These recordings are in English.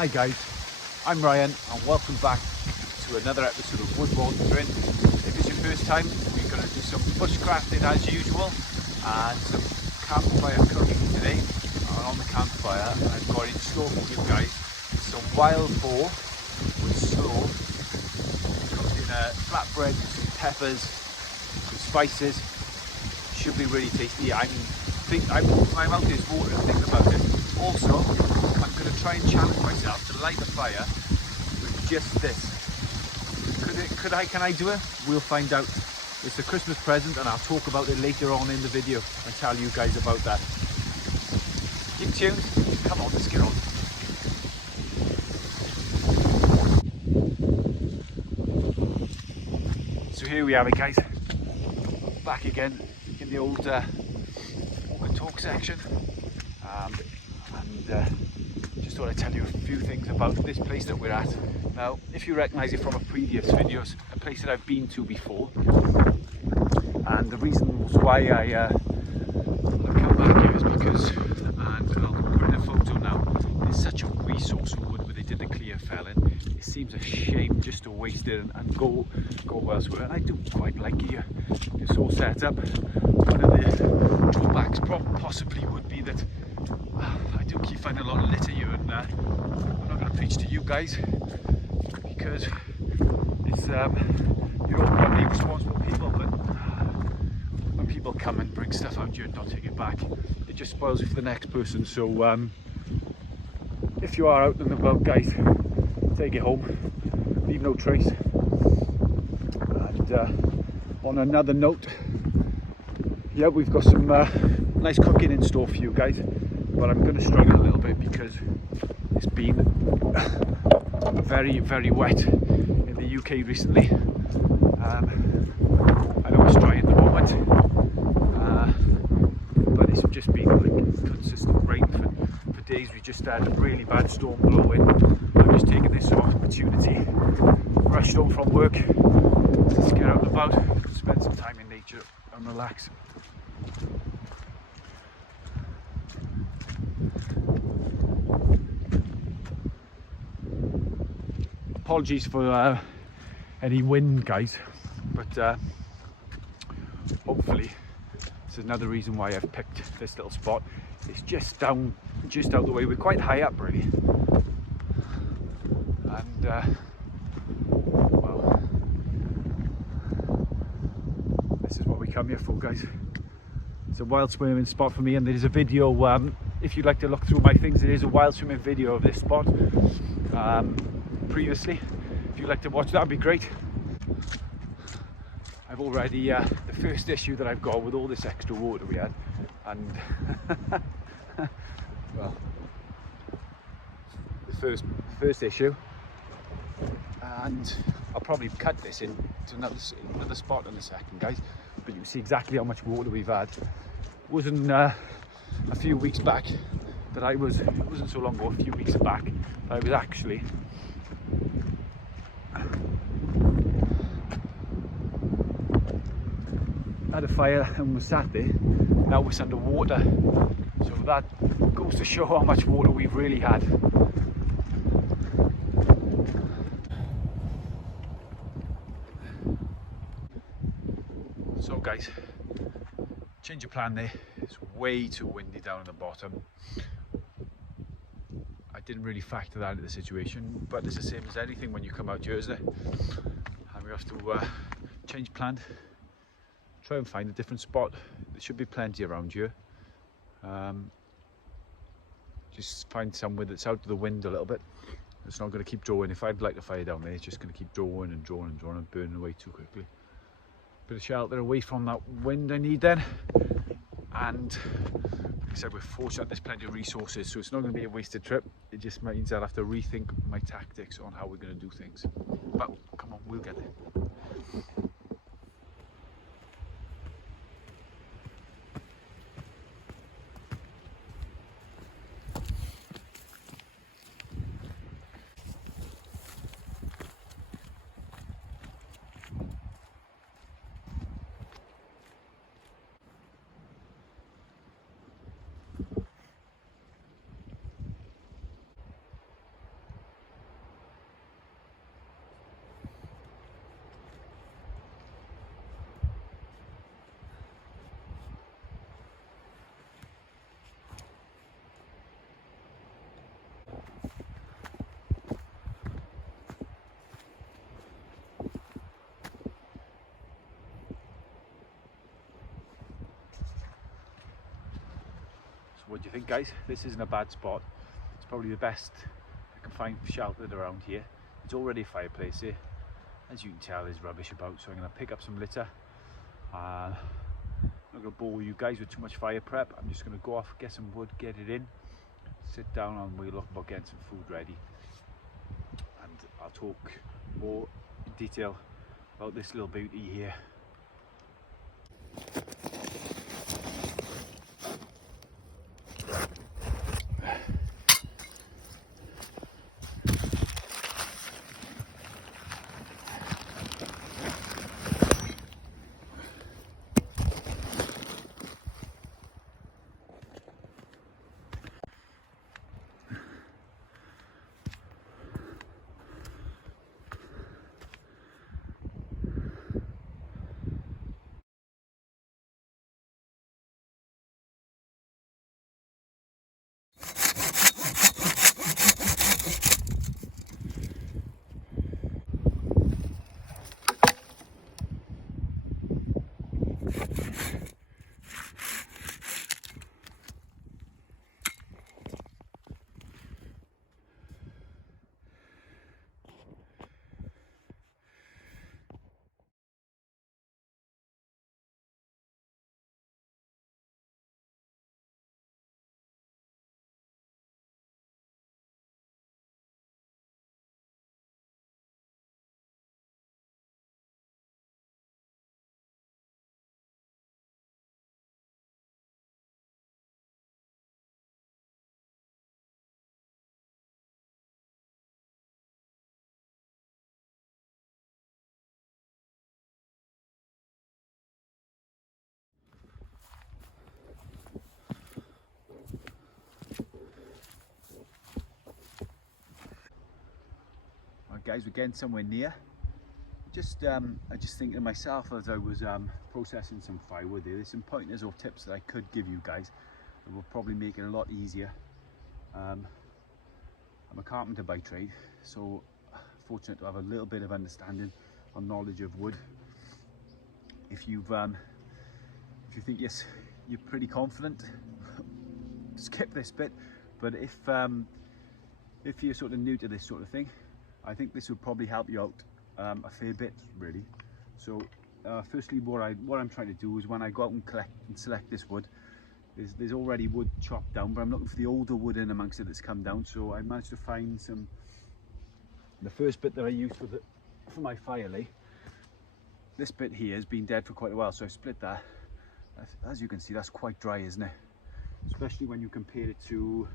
Hi guys, I'm Ryan and welcome back to another episode of WATERLOGGED. If it's your first time, we're going to do some bushcrafting as usual and some campfire cooking today. And on the campfire I've got in store for you guys some wild boar with slaw, cooked in a flatbread with some peppers, some spices. Should be really tasty. My mouth is watering thinking about it. Also, I'm going to try and challenge myself to light a fire with just this. Can I do it? We'll find out. It's a Christmas present and I'll talk about it later on in the video and tell you guys about that. Keep tuned. Come on, let's get on. So here we have it, guys. Back again in the old walk and talk section. Just thought I'd tell you a few things about this place that we're at. Now, if you recognise it from a previous videos, a place that I've been to before, and the reason why I've come back here is because, and I'll put in a photo now, there's such a resource of wood where they did the clear felling. It seems a shame just to waste it and go elsewhere, and I do quite like it here. It's all set up. One of the drawbacks possibly would be that I do keep finding a lot of litter here, and I'm not going to preach to you guys because it's you're all probably responsible people, but when people come and bring stuff out here and don't take it back, it just spoils it for the next person. So if you are out and about, guys, take it home, leave no trace. And on another note, yeah, we've got some nice cooking in store for you guys, but I'm going to struggle a little bit because it's been very, very wet in the UK recently. I know it's dry at the moment, but it's just been like consistent rain for days. We just had a really bad storm blowing. I'm just taking this opportunity, rushed home from work, to get out and about, spend some time in nature and relax. Apologies for any wind, guys, but hopefully this is another reason why I've picked this little spot. It's just out the way. We're quite high up, really, and well, this is what we come here for, guys. It's a wild swimming spot for me, and there's a video, if you'd like to look through my things, there is a wild swimming video of this spot previously. If you'd like to watch that, would be great. I've already the first issue that I've got with all this extra water we had, and well, the first issue, and I'll probably cut this into another spot in a second, guys, but you can see exactly how much water we've had. It wasn't a few weeks back that it wasn't so long ago, a few weeks back, that I was actually had a fire and was sat there. Now it's underwater, so that goes to show how much water we've really had. So guys, change of plan there. It's way too windy down at the bottom. I didn't really factor that into the situation, but it's the same as anything when you come out here, isn't it? And we have to change plan, try and find a different spot. There should be plenty around here. Just find somewhere that's out of the wind a little bit. It's not going to keep drawing. If I'd light a fire down there, it's just going to keep drawing and drawing and drawing and burning away too quickly. Bit of shelter away from that wind I need then. And like I said, we're fortunate there's plenty of resources, so it's not going to be a wasted trip. It just means I'll have to rethink my tactics on how we're going to do things. But come on, we'll get there. what do you think, guys? This isn't a bad spot. It's probably the best I can find sheltered around here. It's already a fireplace here. As you can tell, there's rubbish about, so I'm going to pick up some litter. I'm not going to bore you guys with too much fire prep. I'm just going to go off, get some wood, get it in, sit down, and we'll look about getting some food ready. And I'll talk more in detail about this little beauty here. Guys, we're getting somewhere near. I just thinking to myself as I was processing some firewood there, there's some pointers or tips that I could give you guys that will probably make it a lot easier. I'm a carpenter by trade, so fortunate to have a little bit of understanding or knowledge of wood. If you think yes, you're pretty confident, skip this bit. But if you're sort of new to this sort of thing, I think this would probably help you out a fair bit, really. So firstly, what I'm trying to do is when I go out and collect and select this wood, there's already wood chopped down, but I'm looking for the older wood in amongst it that's come down. So I managed to find some. The first bit that I used for my fire lay, this bit here has been dead for quite a while, so I've split that. As you can see, that's quite dry, isn't it? Especially when you compare it to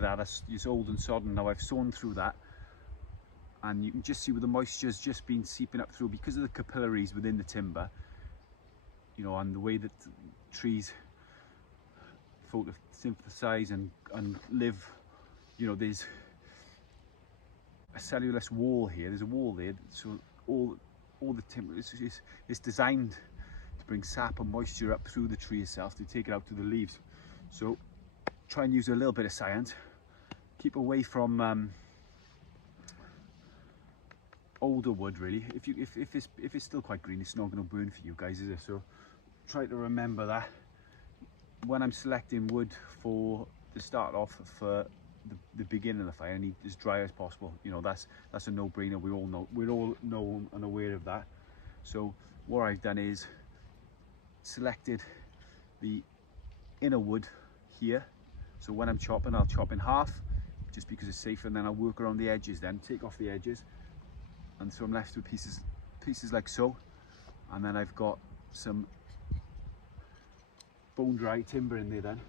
that, that's just old and sodden. Now I've sawn through that, and you can just see where the moisture's just been seeping up through because of the capillaries within the timber, you know, and the way that trees photosynthesize and live. You know, there's a cellulose wall here, there's a wall there, so all the timber is designed to bring sap and moisture up through the tree itself to take it out to the leaves. So try and use a little bit of science. Keep away from older wood, really. If it's still quite green, it's not going to burn for you guys, is it? So try to remember that when I'm selecting wood to start off for the beginning of the fire, I need as dry as possible. You know, that's a no-brainer. We're all know and aware of that. So what I've done is selected the inner wood here. So when I'm chopping, I'll chop in half, just because it's safer, and then I'll work around the edges, then take off the edges, and so I'm left with pieces like so. And then I've got some bone dry timber in there then,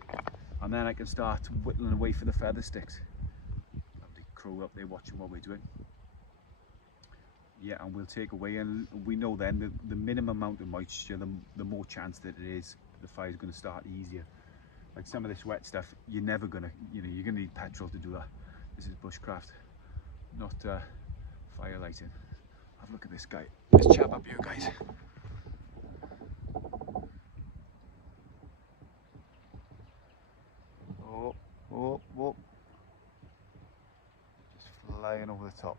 and then I can start whittling away for the feather sticks. Lovely crow up there watching what we're doing. Yeah, and we'll take away, and we know then the minimum amount of moisture, the more chance that it is the fire's going to start easier. Like some of this wet stuff, you're never gonna, you know, you're gonna need petrol to do that. This is bushcraft, not fire lighting. Have a look at this guy, this chap up here, guys. Oh, just flying over the top.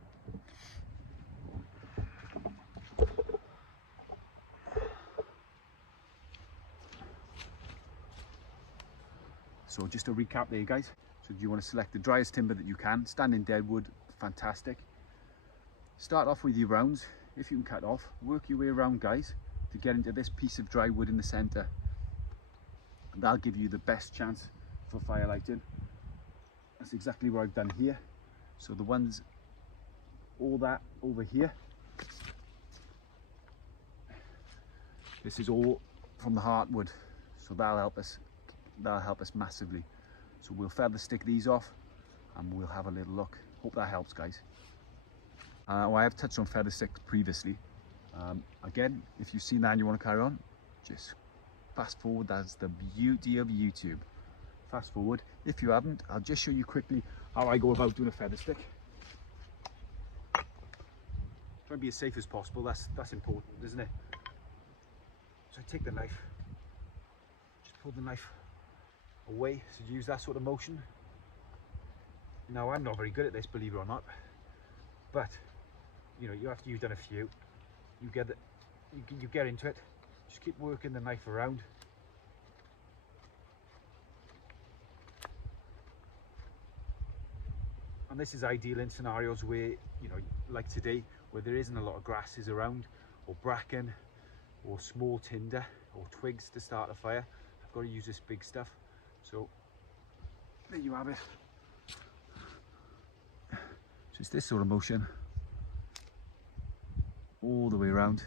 So just to recap there, guys. So you want to select the driest timber that you can. Standing deadwood, fantastic. Start off with your rounds. If you can cut off, work your way around, guys, to get into this piece of dry wood in the center. And that'll give you the best chance for fire lighting. That's exactly what I've done here. So the ones, all that over here, this is all from the heartwood, so that'll help us massively. So we'll feather stick these off and we'll have a little look. Hope that helps, guys. Well, I have touched on feather sticks previously. Again, if you've seen that and you want to carry on, just fast forward. That's the beauty of YouTube. Fast forward. If you haven't, I'll just show you quickly how I go about doing a feather stick. Try and be as safe as possible. That's important, isn't it? So I take the knife, just pull the knife away. So use that sort of motion. Now I'm not very good at this, believe it or not, but you know, after you've done a few, you get into it. Just keep working the knife around. And this is ideal in scenarios where, you know, like today, where there isn't a lot of grasses around, or bracken, or small tinder, or twigs to start a fire. I've got to use this big stuff. So there you have it. Just this sort of motion all the way around.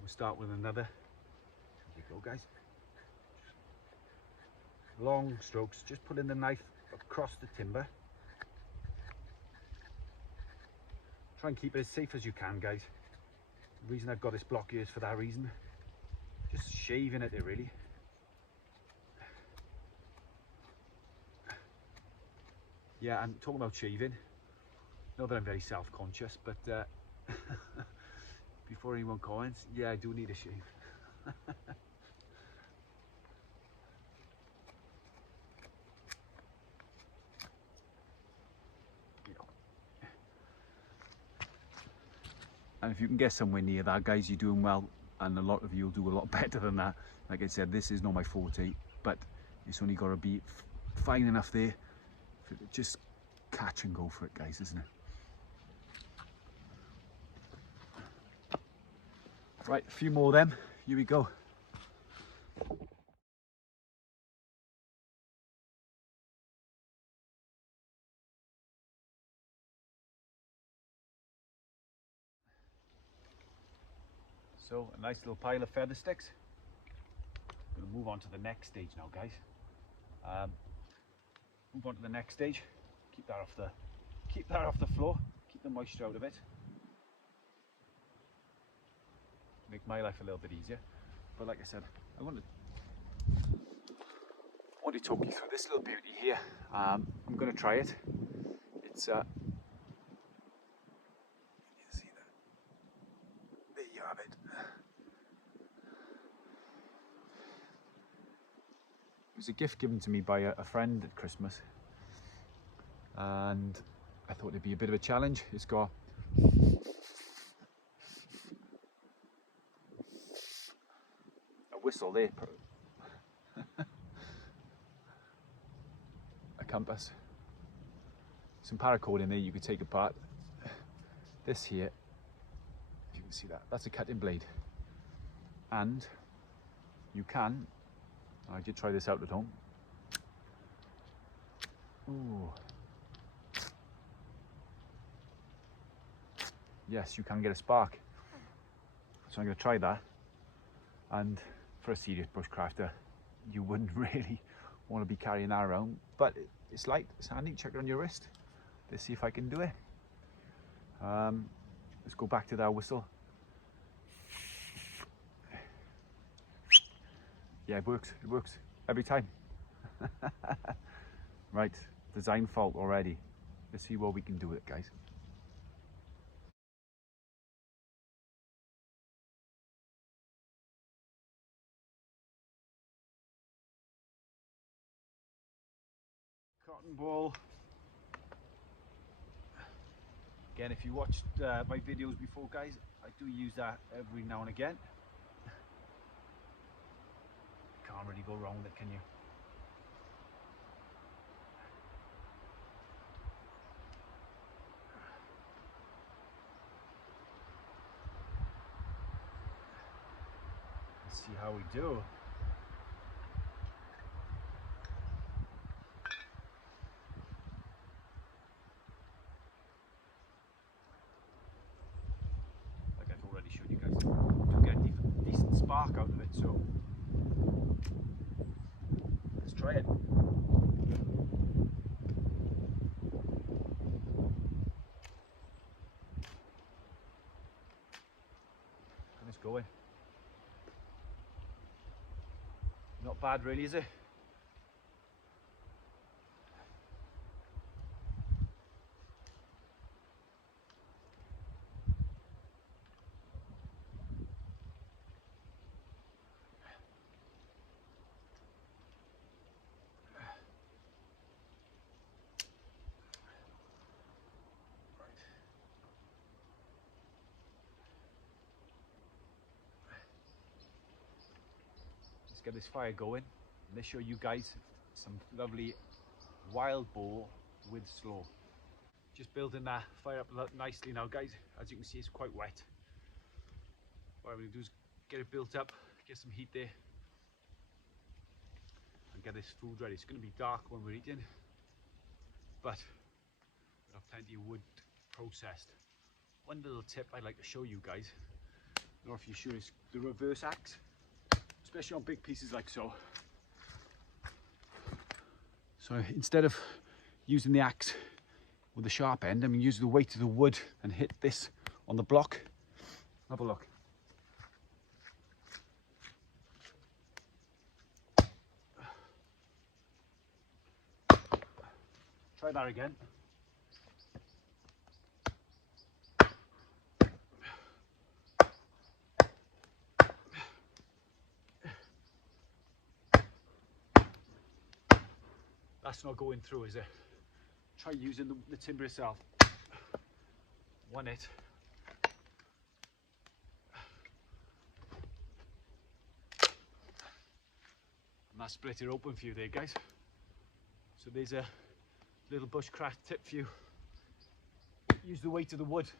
We'll start with another. There you go, guys. Long strokes, just putting the knife across the timber. Try and keep it as safe as you can, guys. The reason I've got this block here is for that reason. Just shaving at it, really. Yeah, and talking about shaving, not that I'm very self-conscious, but before anyone comments, yeah, I do need a shave. And if you can get somewhere near that, guys, you're doing well, and a lot of you will do a lot better than that. Like I said, this is not my forte, but it's only got to be fine enough there for it to just catch and go for it, guys, isn't it? Right, a few more of them. Here we go. So a nice little pile of feather sticks. I'm going to move on to the next stage now, guys. Move on to the next stage. Keep that off the floor. Keep the moisture out of it. Make my life a little bit easier. But like I said, I want to talk you through this little beauty here. I'm going to try it. It's you see that? There you have it. It was a gift given to me by a friend at Christmas, and I thought it'd be a bit of a challenge. It's got a whistle there, a compass, some paracord in there you could take apart. This here, if you can see that, that's a cutting blade, and you can, I did try this out at home. Ooh. Yes, you can get a spark. So I'm going to try that. And for a serious bushcrafter, you wouldn't really want to be carrying that around. But it's light, it's handy. Check it on your wrist. Let's see if I can do it. Let's go back to that whistle. Yeah, it works every time. Right, design fault already. Let's see what we can do with it, guys. Cotton ball. Again, if you watched my videos before, guys, I do use that every now and again. Can't really go wrong with it, can you? Let's see how we do. Like I've already showed you guys, do get a decent spark out of it, so let's try it. And it's going. Not bad really, is it? Let's get this fire going and let's show you guys some lovely wild boar with slow. Just building that fire up nicely now, guys. As you can see, it's quite wet. What I'm going to do is get it built up, get some heat there and get this food ready. It's going to be dark when we're eating, but we'll have plenty of wood processed. One little tip I'd like to show you guys, I don't know if you're sure, is the reverse axe, especially on big pieces like so. So instead of using the axe with the sharp end, I'm going to use the weight of the wood and hit this on the block. Have a look. Try that again. That's not going through, is it? Try using the timber itself. One hit. And that split it open for you there, guys. So there's a little bushcraft tip for you. Use the weight of the wood.